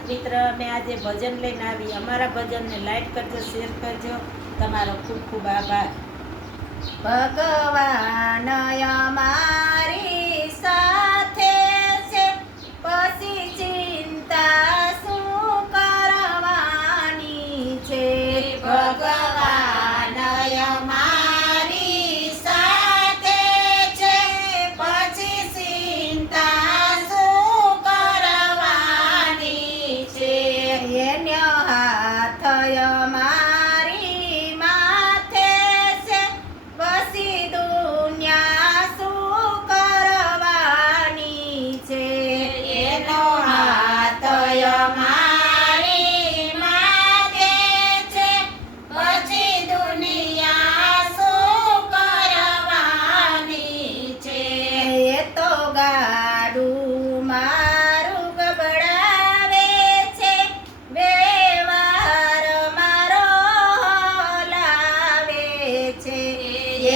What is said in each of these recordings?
દર્શક મિત્ર, અમે આજે ભજન લઈને આવી. અમારા ભજનને લાઈક કરજો, શેર કરજો. તમારો ખૂબ ખૂબ આભાર. ભગવાન અમારી સાથે છે, પછી ચિંતા શું કરવાની છે. ભગવાન અમારી સાથે છે, પછી ચિંતા શું કરવાની છે. એનો હાથ અમારી માથે છે, પછી દુનિયા શું કરવાની છે. એનો હાથ અમારી માથે છે, પછી દુનિયા શું કરવાની છે. એ તો ગાડું મારું ગબડાવે છે, વ્યવહાર મારો હલાવે છે.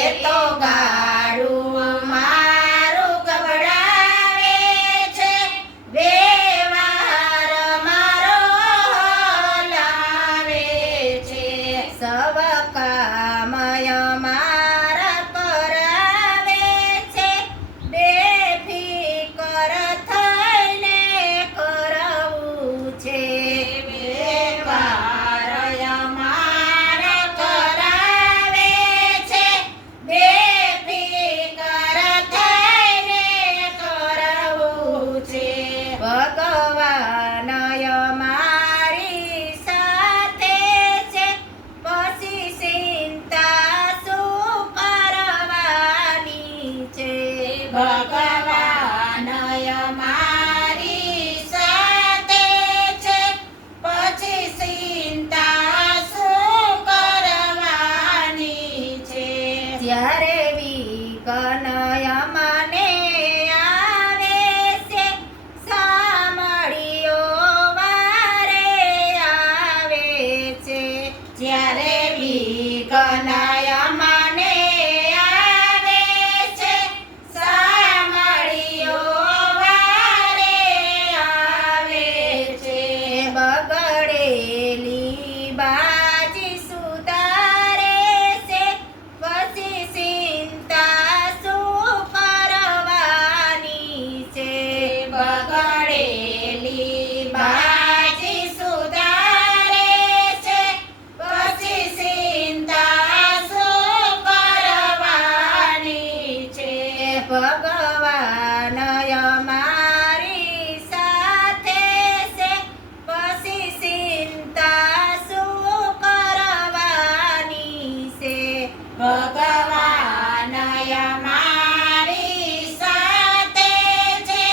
એ તો ગાડું મારું ગબડાવે છે, વ્યવહાર મારો હલાવે છે. સવ કામ અમારા કરાવે છે, બેફિકર થઈને કરવું છે. વ્યવહાર અમારા કરાવે છે, બેફિકર થઈને કરવું છે. ભગવાન અમારી સાથે છે, પછી ચિંતા શું કરવાની છે. ભગવાન અમારી સાથે છે, પછી ચિંતા શું કરવાની છે. જ્યારે વિઘ્ન અમને આવે છે, સાંભળીઓ વારે આવે છે. જ્યારે વિઘ્ન અમને આવે છે, સાંભળીઓ વારે આવે છે. બગડેલી બાજી સુધારે છે, પછી ચિંતા શું કરવાની છે. બગડેલી બાજી સુધારે છે, પછી ચિંતા શું કરવાની છે. ભગવાન અમારી સાથે છે, પછી ચિંતા શું કરવાની છે. ભગવાન અમારી સાથે છે,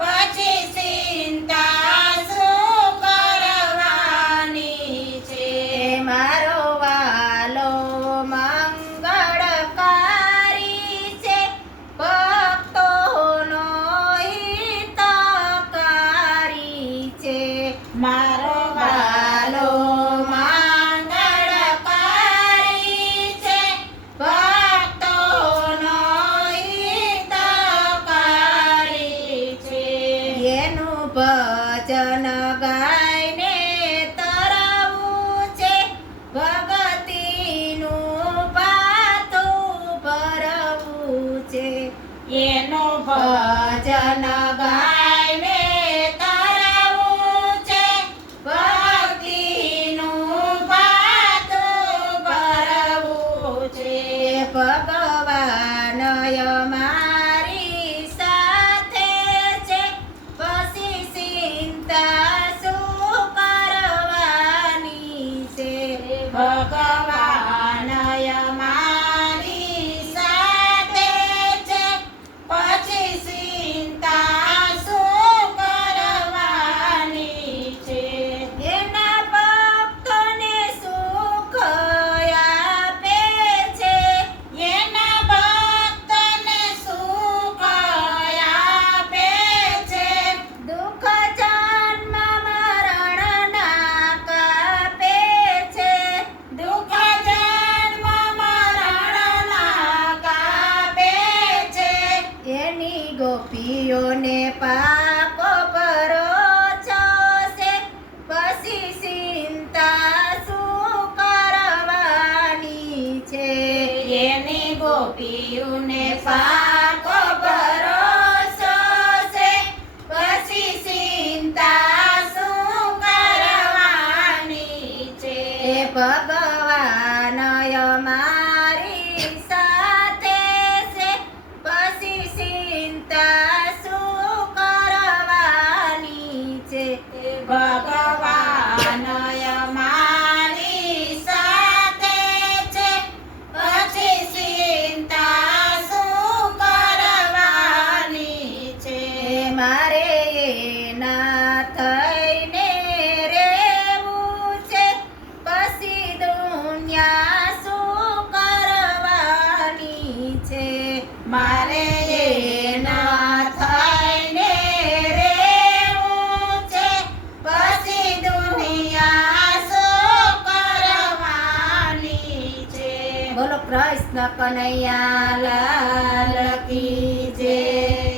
પછી ચિંતા શું કરવાની છે. મારો વાલો મંગળકારી છે, ભક્તોનો હિતકારી છે. મારો વાલો મંગળકારી છે, ભક્તોનો હિતકારી છે. એનું ભજન ગાઈને તરવું છે, ભગતિનું પાતું ભરવું છે. એનું ભજન ગાઈને તરવું છે, ભક્તિનું પાતું ભરવું છે. ભગવાન અમારી સાથે છે, પછી ચિંતા શું કરવાની છે. ભગવાન અમારી સાથે છે, પછી ચિંતા શું કરવાની છે. એના ભક્તોને સુખ આપે છે, એના ભક્તને સુખ આપે છે, દુઃખ જન્મ મરણના કાપે છે. દુઃખ જન્મ મરણના કાપે છે. એની ગોપીઓને પાપ કરો છો છે, ગોપીઓને પાકો ભરોસો છે પછી ચિંતા શું કરવાની છે ભગવાન અમારી સાથે છે પછી ચિંતા શું કરવાની છે ભગવાન અમારી સાથે છે પછી ચિંતા શું કરવાની છે મારે એના થઈને રહેવું છે પછી દુનિયા શું કરવાની છે મારે એના થઈને રહેવું છે પછી દુનિયા શું કરવાની છે બોલો કૃષ્ણ કનૈયા લાલ કી જય